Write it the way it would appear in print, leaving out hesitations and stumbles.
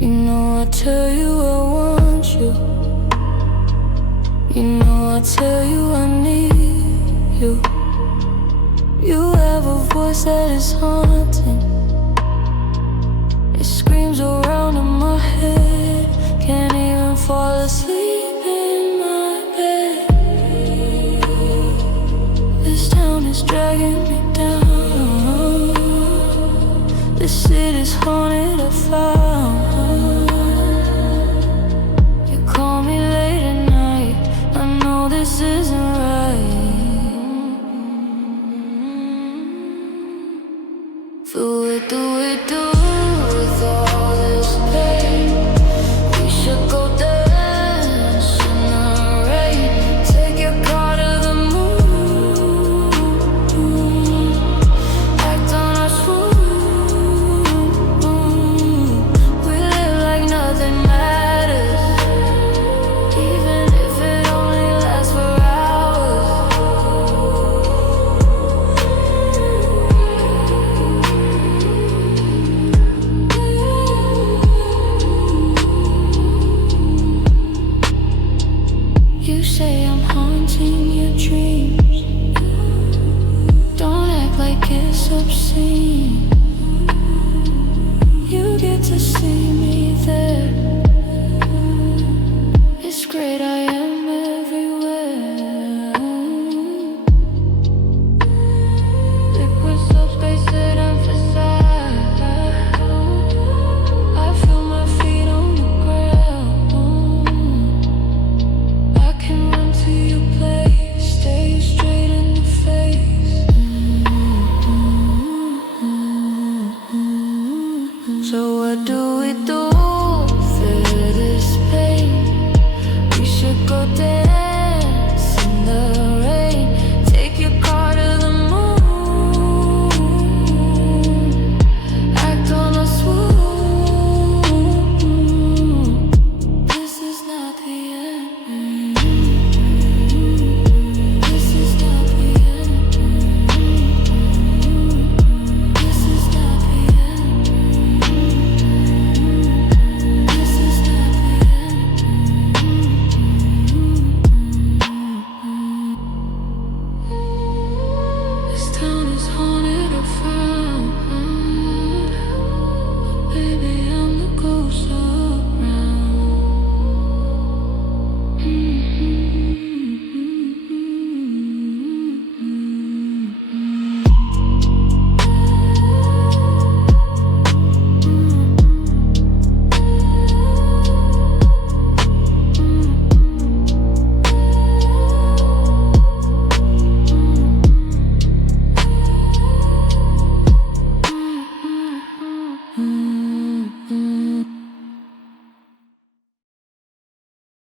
You know I tell you I want you. You know I tell you I need you. You have a voice that is haunting. It screams around in my head. Can't even fall asleep in my bed. This town is dragging me down. This city's haunted, I found. You call me late at night. I know this isn't right. Do it with all this pain? We should go dance in the rain. Take your car to the moon. Act on our swoon. We live like nothing matters, even if it only lasts for hours. You say I'm haunting your dreams. Don't act like it's obscene. You get to see me there. It's great, I am everywhere. Liquid subspace that emphasize. I feel my feet on the ground. I can run to your place, stare you straight in the face. So what do we do for this pain? We should go dance